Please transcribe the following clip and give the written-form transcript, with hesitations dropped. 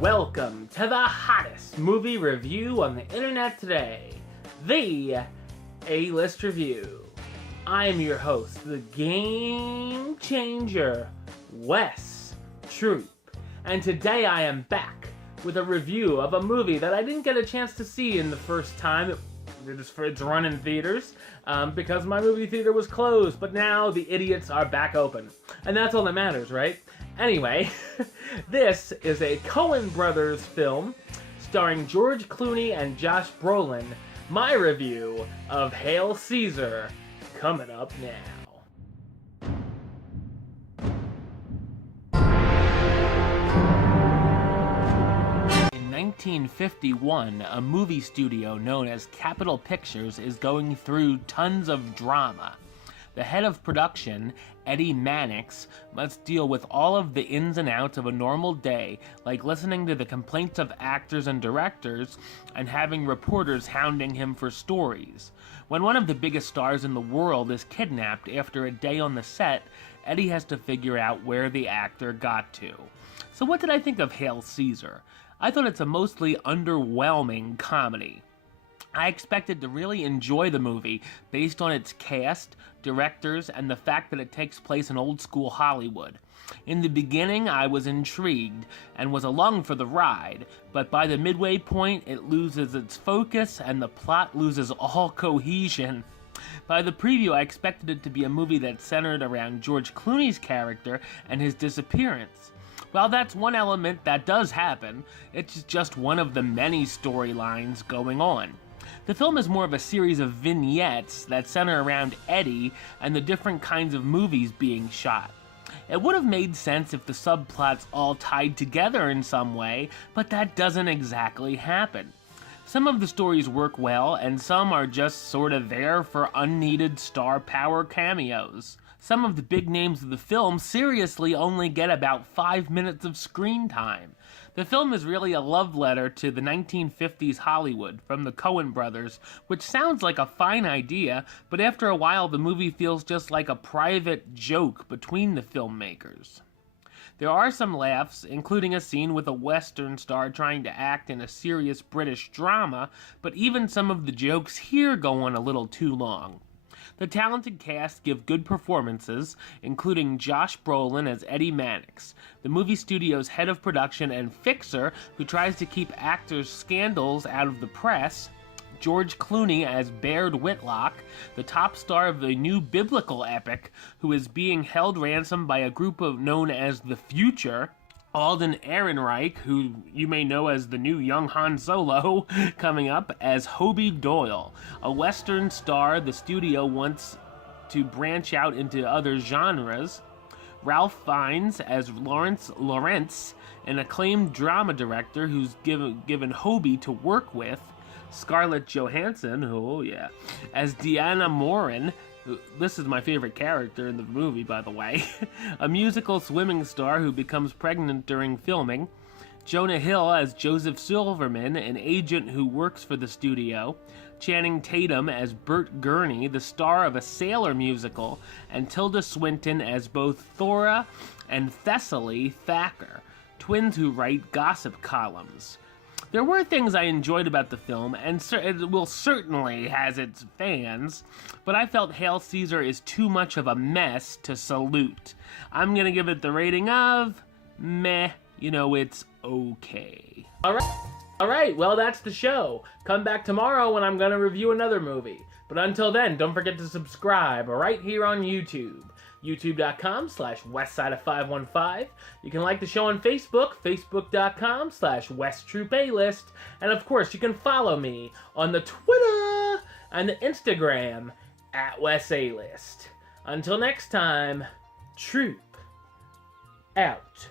Welcome to the hottest movie review on the internet today, the A-List Review. I'm your host, the game changer, Wes Troop, and today I am back with a review of a movie that I didn't get a chance to see in the first time it's run in theaters, because my movie theater was closed, but now the idiots are back open. And that's all that matters, right? Anyway, this is a Coen Brothers film starring George Clooney and Josh Brolin. My review of Hail Caesar, coming up now. In 1951, a movie studio known as Capitol Pictures is going through tons of drama. The head of production, Eddie Mannix, must deal with all of the ins and outs of a normal day, like listening to the complaints of actors and directors and having reporters hounding him for stories. When one of the biggest stars in the world is kidnapped after a day on the set, Eddie has to figure out where the actor got to. So what did I think of Hail Caesar? I thought it's a mostly underwhelming comedy. I expected to really enjoy the movie based on its cast, directors, and the fact that it takes place in old-school Hollywood. In the beginning, I was intrigued and was along for the ride, but by the midway point, it loses its focus and the plot loses all cohesion. By the preview, I expected it to be a movie that centered around George Clooney's character and his disappearance. While that's one element that does happen, it's just one of the many storylines going on. The film is more of a series of vignettes that center around Eddie and the different kinds of movies being shot. It would have made sense if the subplots all tied together in some way, but that doesn't exactly happen. Some of the stories work well, and some are just sort of there for unneeded star power cameos. Some of the big names of the film seriously only get about 5 minutes of screen time. The film is really a love letter to the 1950s Hollywood from the Coen brothers, which sounds like a fine idea, but after a while the movie feels just like a private joke between the filmmakers. There are some laughs, including a scene with a Western star trying to act in a serious British drama, but even some of the jokes here go on a little too long. The talented cast give good performances, including Josh Brolin as Eddie Mannix, the movie studio's head of production and fixer who tries to keep actors' scandals out of the press, George Clooney as Baird Whitlock, the top star of the new biblical epic who is being held ransom by a group known as the Future, Alden Ehrenreich, who you may know as the new young Han Solo, coming up as Hobie Doyle, a Western star the studio wants to branch out into other genres, Ralph Fiennes as Lawrence Lawrence, an acclaimed drama director who's given Hobie to work with, Scarlett Johansson, as Deanna Morin. This is my favorite character in the movie, by the way. A musical swimming star who becomes pregnant during filming. Jonah Hill as Joseph Silverman, an agent who works for the studio. Channing Tatum as Bert Gurney, the star of a sailor musical. And Tilda Swinton as both Thora and Thessaly Thacker, twins who write gossip columns. There were things I enjoyed about the film, and it will certainly has its fans, but I felt Hail Caesar is too much of a mess to salute. I'm gonna give it the rating of meh. It's okay. Alright, well that's the show. Come back tomorrow when I'm gonna review another movie. But until then, don't forget to subscribe right here on YouTube. youtube.com/westside515. You can like the show on Facebook, facebook.com/WesTroopAlist. And of course, you can follow me on the Twitter and the Instagram @WesAlist. Until next time, Troop out.